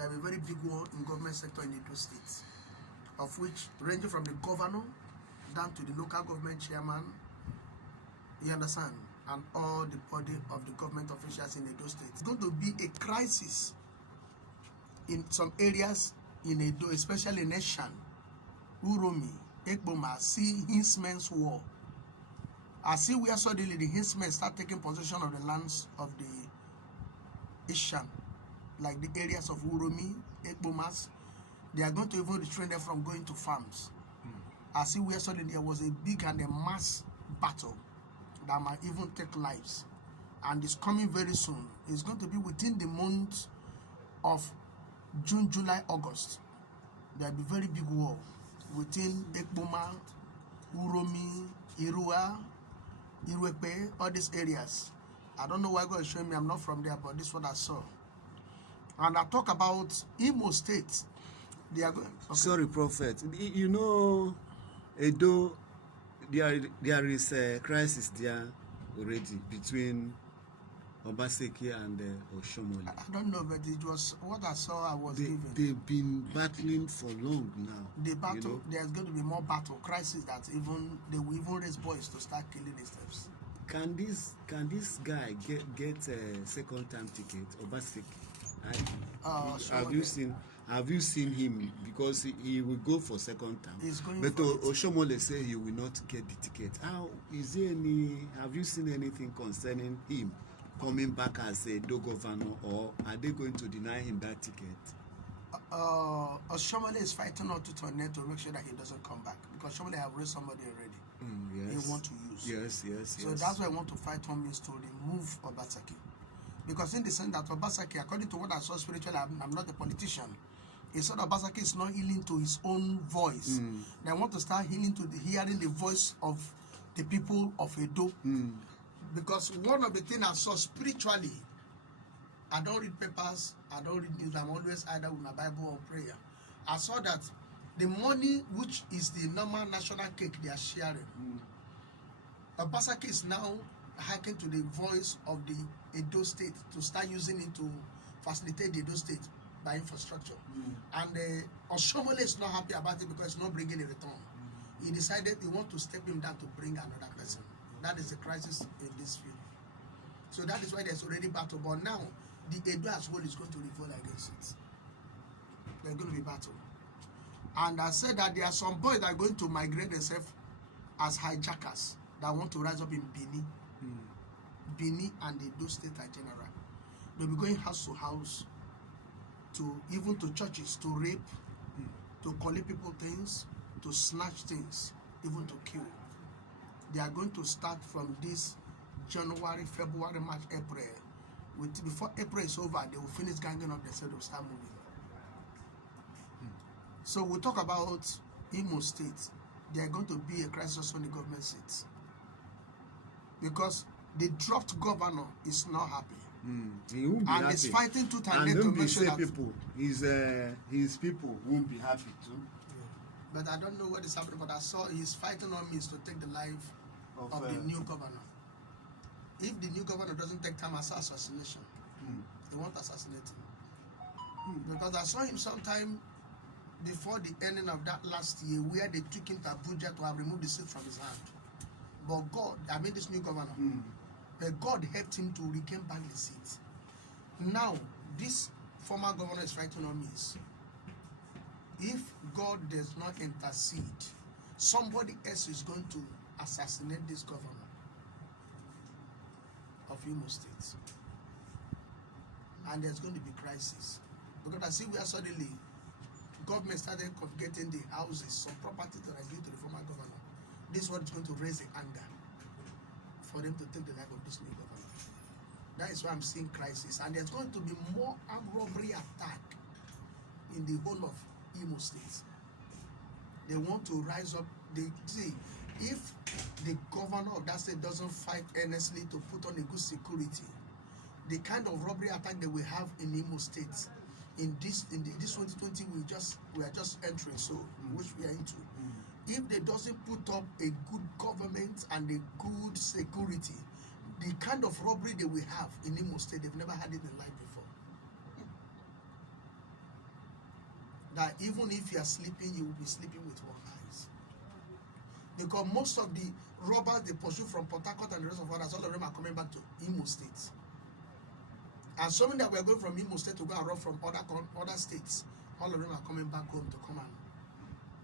there will be a very big war in government sector in Edo State, of which ranging from the governor down to the local government chairman, you understand, and all the body of the government officials in Edo State. It's going to be a crisis in some areas in Edo, especially in Eshan, Uromi, Ekboma. See Hinsmen's war. I see where suddenly the Hinsmen start taking possession of the lands of the Eshan, like the areas of Uromi, Ekbomas. They are going to even restrain them from going to farms. I see where suddenly there was a big and a mass battle that might even take lives, and it's coming very soon. It's going to be within the month of June, July, August. There will be very big war within Ekboma, Uromi, Irua, Iruepe, all these areas. I don't know why God is showing me. I'm not from there, but this is what I saw. And I talk about Imo State. They are going. Okay. Sorry, Prophet. You know, Edo, there is a crisis there already between Obaseki and Oshomole. I don't know, but it was what I saw. I was given. They've been battling for long now. The battle, you know? There's going to be more battle crisis that even they will even raise boys to start killing themselves. Can this guy get a second time ticket, Obaseki? Have you seen him? Because he will go for second time. But Oshomole say he will not get the ticket. Have you seen anything concerning him coming back as a Edo governor, or are they going to deny him that ticket? Oshomole is fighting out to net to make sure that he doesn't come back, because Oshomole have raised somebody already. Yes. He want to use. Yes. So that's why I want to fight on means to remove Obaseki. Because in the sense that Obaseki, according to what I saw spiritually, I'm not a politician. He said Obaseki is not healing to his own voice. They want to start healing to hearing the voice of the people of Edo. Because one of the things I saw spiritually, I don't read papers, I don't read news, I'm always either with my Bible or prayer. I saw that the money which is the normal national cake they are sharing, Obaseki is now hiking to the voice of the Edo State to start using it to facilitate the Edo State by infrastructure. And Oshomole is not happy about it because it's not bringing a return. He decided he wants to step him down to bring another person. That is the crisis in this field. So that is why there's already battle. But now, the Edo as well is going to revolt against it. There's going to be battle. And I said that there are some boys that are going to migrate themselves as hijackers that want to rise up in Bini. Bini and the Edo State in general. They'll be going house to house, to even to churches, to rape, to collect people things, to snatch things, even to kill. They are going to start from this January, February, March, April. Before April is over, they will finish ganging up themselves, to start moving. So we talk about Imo State. They are going to be a crisis on the government seats. Because the dropped governor is not happy. He won't be happy. He's fighting tooth and nail to make sure that his people won't be happy too. But I don't know what is happening, but I saw he's fighting on means to take the life of the new governor. If the new governor doesn't take time, I saw assassination. They won't assassinate him. Because I saw him sometime before the ending of that last year, where they took him to Abuja to have removed the seat from his hand. But God, this new governor, but God helped him to regain back the seat. Now, this former governor is fighting on means. If God does not intercede, somebody else is going to assassinate this governor of Imo State. And there's going to be crisis. Because I see where suddenly government started confiscating the houses, some properties that are due to the former governor. This is what is going to raise the anger for them to take the life of this new governor. That is why I'm seeing crisis. And there's going to be more armed robbery attack in the whole of Imo State. They want to rise up. If the governor of that state doesn't fight earnestly to put on a good security, the kind of robbery attack that we have in Imo State in this 2020 we are just entering, so which we are into. If they doesn't put up a good government and a good security, the kind of robbery that we have in Imo State, they've never had it in life before. that even if you are sleeping, you will be sleeping with one eyes. Because most of the robbers they pursue from Port Harcourt and the rest of others, all of them are coming back to Imo State. And some that were going from Imo State to go and rob from other states, all of them are coming back home to come and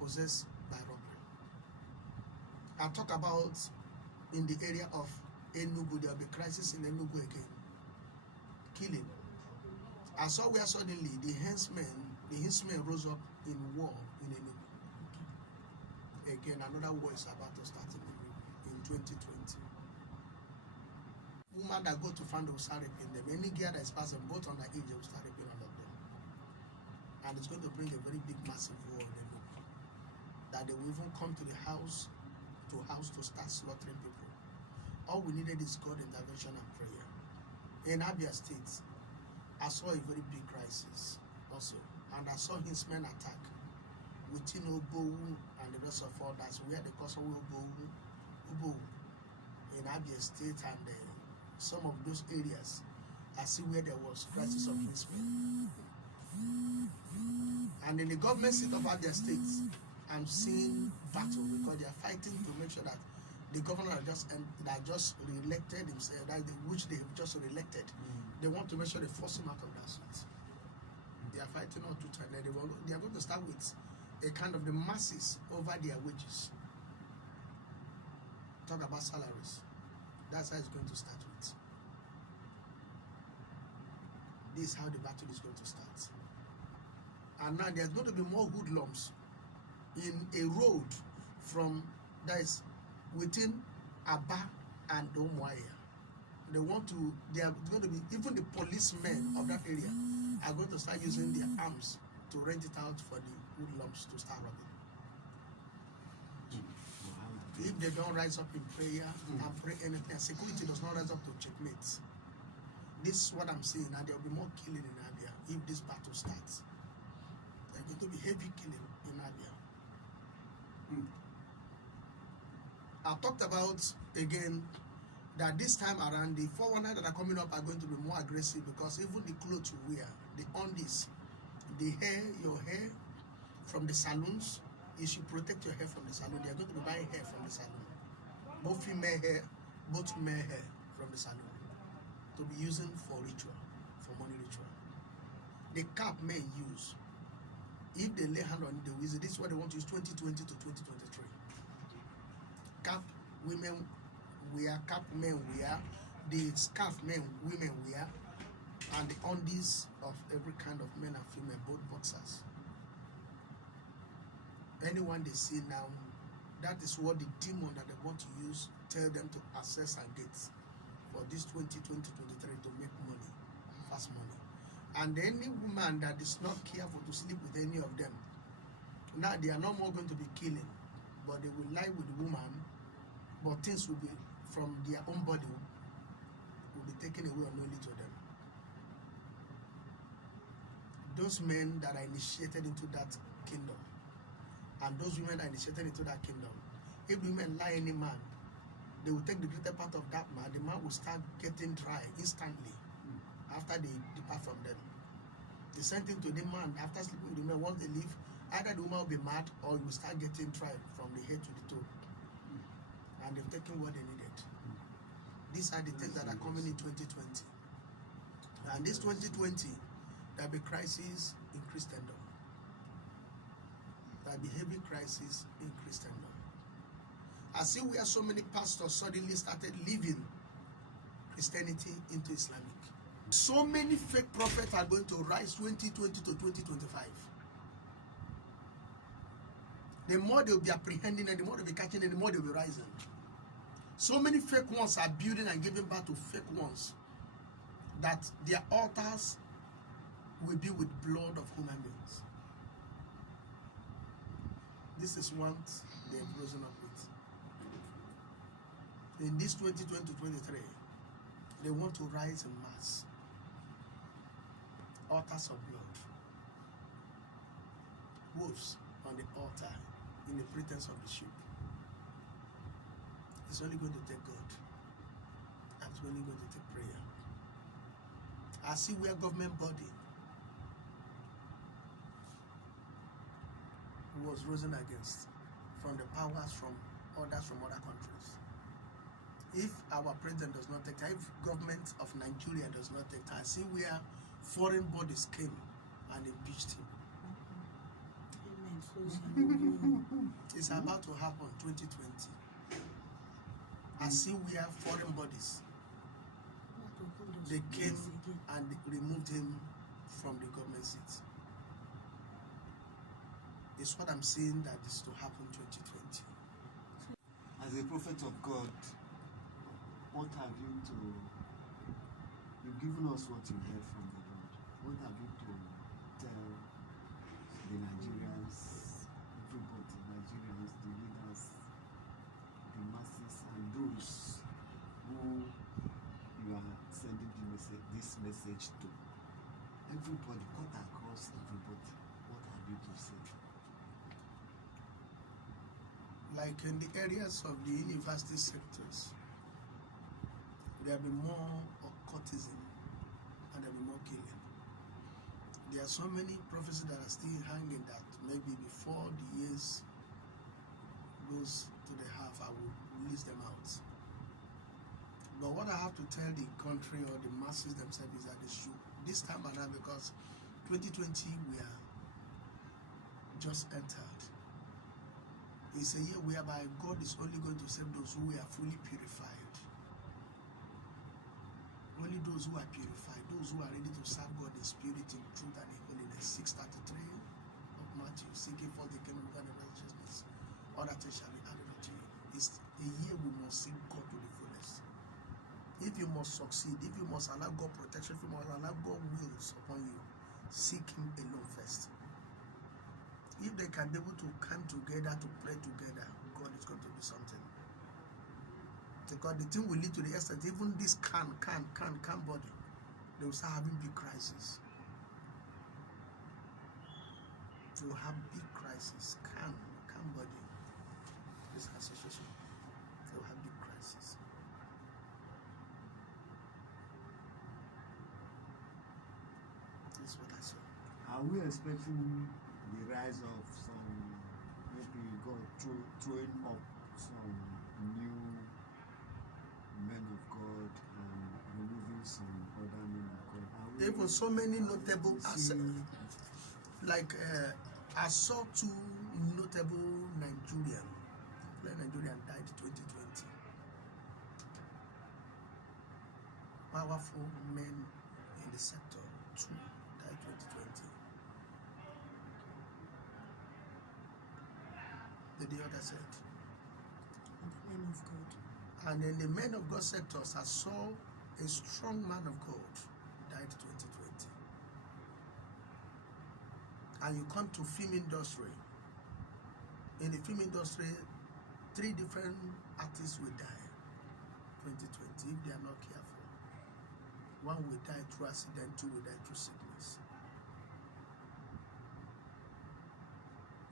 possess by robbery. I'll talk about in the area of Enugu, there will be crisis in Enugu again. Killing. I saw where suddenly the henchmen rose up in war in Enugu. Again, another war is about to start in 2020. Women that go to farm, they will start raping them. Any girl that is passing, both on the age, they will start raping all of them. And it's going to bring a very big, massive war in Enugu. That they will even come to the house to start slaughtering people. All we needed is God intervention and prayer. In Abia State, I saw a very big crisis also, and I saw his men attack within Obowu and the rest of others. We had the custom Obowu in Abia State and some of those areas. I see where there was crisis of his men. And in the government seat of Abia State, I'm seeing battle because they are fighting to make sure that the governor that just re-elected himself, which they have just re-elected, they want to make sure they force him out of that seat. They are fighting all two times. They are going to start with a kind of the masses over their wages. Talk about salaries. That's how it's going to start with. This is how the battle is going to start. And now there's going to be more hoodlums in a road from that is within Aba and Umuahia. They are going to be, even the policemen of that area are going to start using their arms to rent it out for the hoodlums to start robbing. If they don't rise up in prayer and pray anything, security does not rise up to checkmate. This is what I'm saying, and there will be more killing in Abia if this battle starts. There's going to be heavy killing in Abia. I talked about again that this time around the 419 that are coming up are going to be more aggressive because even the clothes you wear, the undies, the hair, your hair from the salons, you should protect your hair from the salon. They are going to be buying hair from the salon. Both female hair, both male hair from the salon to be using for ritual, for money ritual. The cap men use, if they lay hand on it, they will use it. This is what they want to use 2020 to 2023. Cap women wear, cap men wear, the scarf men, women wear, and the undies of every kind of men and female, both boxers. Anyone they see now, that is what the demon that they want to use tell them to access and get for this 2020-2023 to make money, fast money. And any woman that is not careful to sleep with any of them, now they are no more going to be killing, but they will lie with the woman, but things will be from their own body will be taken away unknowingly to them. Those men that are initiated into that kingdom, and those women that are initiated into that kingdom, if women lie any man, they will take the greater part of that man. The man will start getting dry instantly after they depart from them. The same thing to the man, after sleeping with the man, once they leave, either the woman will be mad or he will start getting dry from the head to the toe. And they've taken what they needed. These are the things that are coming in 2020. And this 2020, there will be crisis in Christendom. There will be heavy crisis in Christendom. I see where so many pastors suddenly started leaving Christianity into Islamic. So many fake prophets are going to rise 2020 to 2025. The more they'll be apprehending and the more they'll be catching and the more they'll be rising. So many fake ones are building and giving birth to fake ones that their altars will be with blood of human beings. This is what they have risen up with. In this 2020-23, they want to rise in mass. Altars of blood. Wolves on the altar in the pretense of the sheep. It's only going to take God. And it's only going to take prayer. I see where government body was risen against from the powers from other countries. If our president does not take time, if government of Nigeria does not take time, see where foreign bodies came and impeached him. It's about to happen 2020. I see where foreign bodies, they came and removed him from the government seat. It's what I'm saying that is to happen 2020. As a prophet of God, what have you to, you've given us what you heard from the Lord. What have you to tell the Nigerians, everybody, Nigerians, the leaders, the masses, and those who you are sending this message to? Everybody, cut across everybody. What have you to say? Like in the areas of the university sectors, there will be more occultism and there will be more killing. There are so many prophecies that are still hanging that maybe before the years goes to the half, I will release them out. But what I have to tell the country or the masses themselves is that they should, this time around, because 2020 we are just entered. It's a year whereby God is only going to save those who are fully purified. Only those who are purified, those who are ready to serve God in spirit, in truth, and in holiness. 6:33 of Matthew, seeking for the kingdom of God and righteousness. All that shall be added unto you. It's a year we must seek God to the fullest. If you must succeed, if you must allow God protection, if you must allow God wills upon you, seek Him alone first. If they can be able to come together to pray together, God is going to do something. Because the thing will lead to the extent, even this can body, they will start having big crises. They will have big crises. Can body, this association, they will have big crises. That's what I saw. Are we expecting the rise of some, maybe God throwing up some new men of God and removing some other men of God? Even so many notable like I saw two notable Nigerian died 2020. Powerful men in the sector, two died 2020. The other said. The men of God. And in the men of God sectors, I saw a strong man of God died 2020. And you come to film industry. In the film industry, 3 different artists will die 2020 if they are not careful. 1 will die through accident, 2 will die through sickness.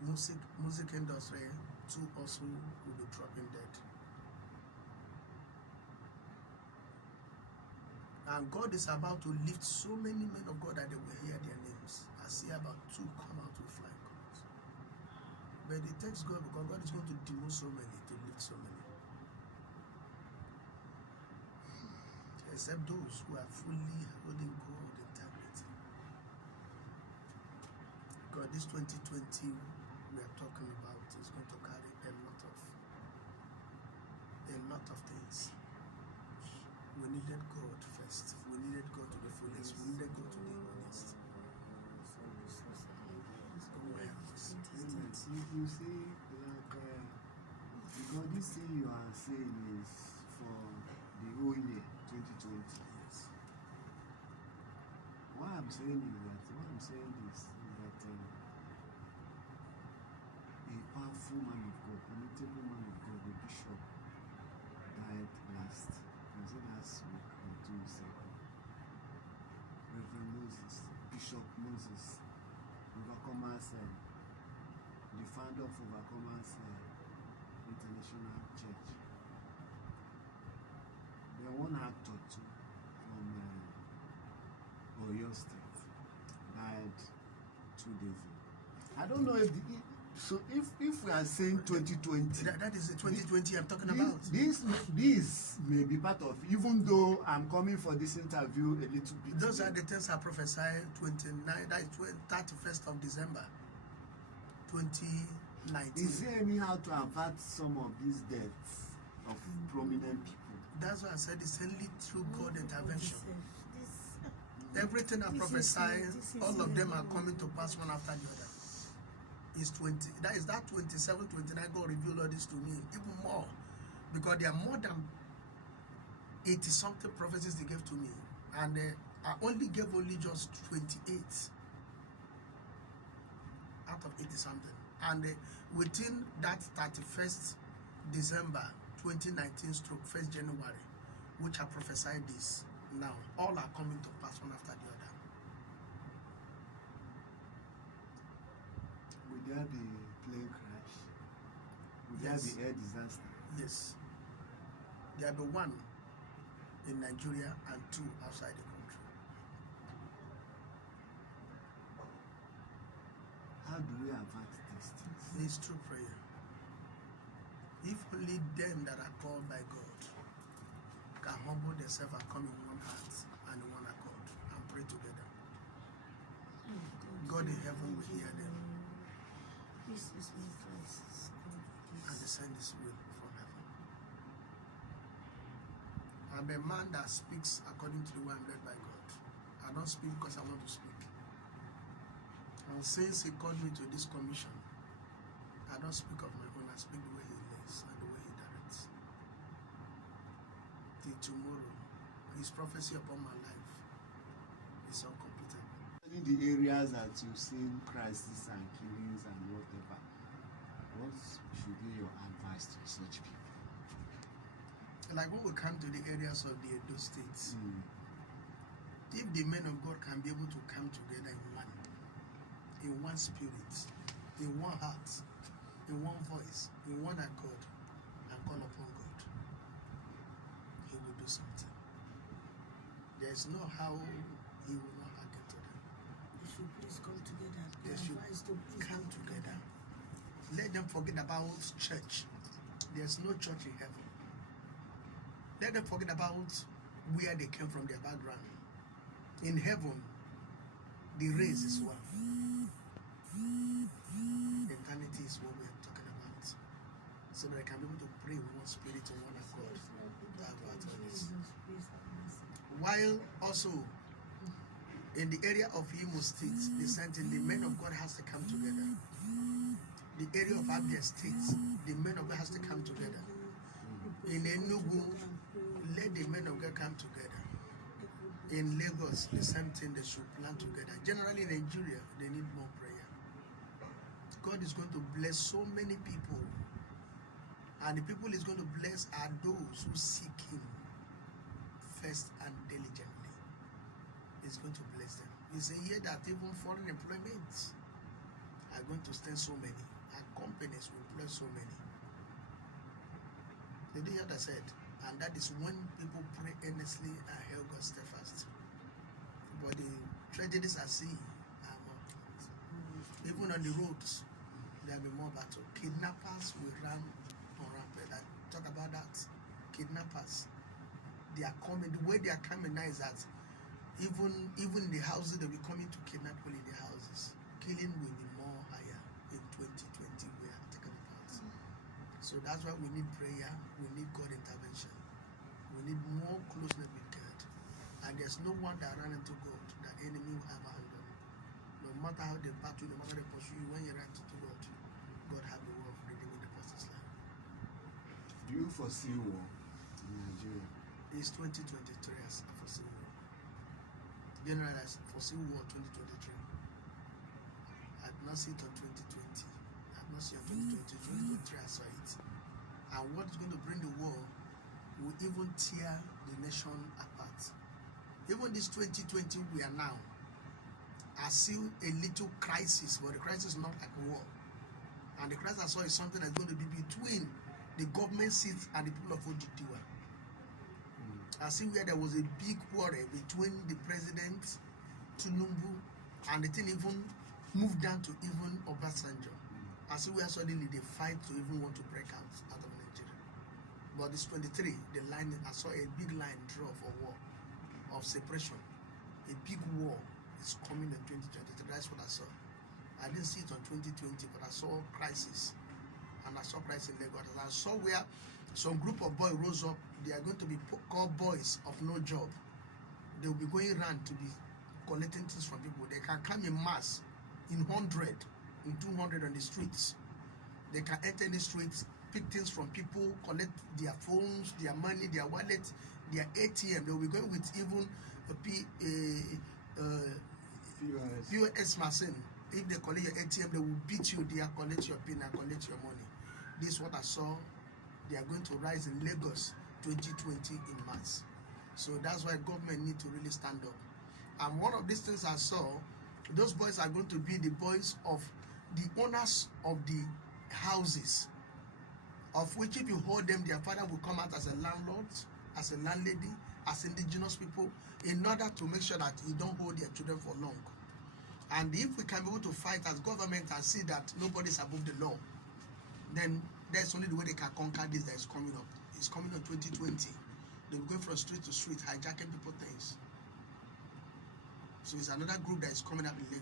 Music industry, 2 also will be dropping dead. And God is about to lift so many men of God that they will hear their names. I see about 2 come out with flying colors. But it takes God, because God is going to demote so many, to lift so many. Except those who are fully holding God with integrity. God, this 2020 we are talking about is going to carry a lot of things. We needed God first. We needed God to the fullest. We needed God to the honest. You see, like, because this thing you are saying is for the whole year 2020. Yes. What I'm saying is that a powerful man of God, a notable man of God, the bishop, died last. Was it last week or 2 weeks ago? Reverend Moses, Bishop Moses, Overcomers, the founder of Overcomers International Church. Then 1 actor too from Oyo State died 2 days ago. I don't know if So if we are saying 2020, that is the 2020 I'm talking about. This may be part of, even though I'm coming for this interview a little bit. Those are the things I prophesied 31st of December 2019. Is there any how to avert some of these deaths of prominent people? That's why I said it's only through God intervention. Everything I prophesied, all of them are coming to pass one after the other. Is 27, 29, God revealed all this to me, even more, because there are more than 80 something prophecies they gave to me, and I only gave just 28 out of 80 something, and within that 31st December 2019 stroke 1st January, which I prophesied this, now all are coming to pass one after the other. Will there be plane crash? Will there be air disaster? Yes. There will be one in Nigeria and 2 outside the country. How do we avert these things? It's through prayer. If only them that are called by God can humble themselves and come in one heart and in one accord and pray together, God in heaven will hear them and descend His will from heaven. I'm a man that speaks according to the way I'm led by God. I don't speak because I want to speak. And since He called me to this commission, I don't speak of my own. I speak the way He leads and the way He directs. Till tomorrow, His prophecy upon my life is uncompleted. In the areas that you've seen crises and killings and whatever, what should be your advice to such people? Like when we come to the areas of the Edo states, if the men of God can be able to come together in one spirit, in one heart, in one voice, in one accord, and call upon God, He will do something. There is no how He will not hearken to them. They should please come together. They should come together. Let them forget about church. There's no church in heaven. Let them forget about where they came from, their background. In heaven, the race is one. Eternity is what we are talking about. So that I can be able to pray in one spirit and one accord. While also in the area of Imo State, the the men of God has to come together. The area of Abia State, the men of God has to come together. In Enugu, let the men of God come together. In Lagos, the same thing, they should plan together. Generally in Nigeria, they need more prayer. God is going to bless so many people. And the people He's going to bless are those who seek Him first and diligently. He's going to bless them. It's a year that even foreign employments are going to stand so many. Our companies will employ so many. Did you hear what I said? And that is when people pray earnestly and held God steadfast. But the tragedies I see are more. Even on the roads, there will be more battle. Kidnappers will run on rampant. I talk about that. Kidnappers. They are coming. The way they are coming now is that even in the houses, they'll be coming to kidnap people in the houses. Killing will be more higher in 2020. We are talking about. So that's why we need prayer. We need God intervention. We need more closeness with God. And there's no one that run into God that enemy will have a hand on. No matter how they battle, no matter they pursue you, when you run to God, God have the way of redeeming the person's life. Do you foresee war in Nigeria? It's 2023 as I foresee war. Generally, I foresee war 2023. I did not see it on 2020. I did not see it on 2020. 2023 I saw it. And what is going to bring the war will even tear the nation apart. Even this 2020 we are now, I see a little crisis, but the crisis is not like a war. And the crisis I saw is something that's going to be between the government seats and the people of Oditiwa. I see where there was a big quarrel between the president, Tinubu, and the thing even moved down to even Obasanjo. I see where suddenly they fight to even want to break out of Nigeria. But this 23, the line, I saw a big line draw for war, of separation. A big war is coming in 2023. That's what I saw. I didn't see it on 2020, but I saw crisis. And I saw crisis in Lagos. I saw where some group of boys rose up. They are going to be called boys of no job. They will be going around to be collecting things from people. They can come in mass, in 100, in 200 on the streets. They can enter the streets, pick things from people, collect their phones, their money, their wallet, their ATM. They will be going with even a POS machine. If they collect your ATM, they will beat you. They collect your PIN and collect your money. This is what I saw. They are going to rise in Lagos 2020 in mass. So that's why government need to really stand up. And one of these things I saw, those boys are going to be the boys of the owners of the houses, of which if you hold them, their father will come out as a landlord, as a landlady, as indigenous people, in order to make sure that you don't hold their children for long. And if we can be able to fight as government and see that nobody is above the law, then that's only the way they can conquer this that is coming up. It's coming on 2020. They'll be going from street to street, hijacking people's things. So it's another group that is coming up in Lagos.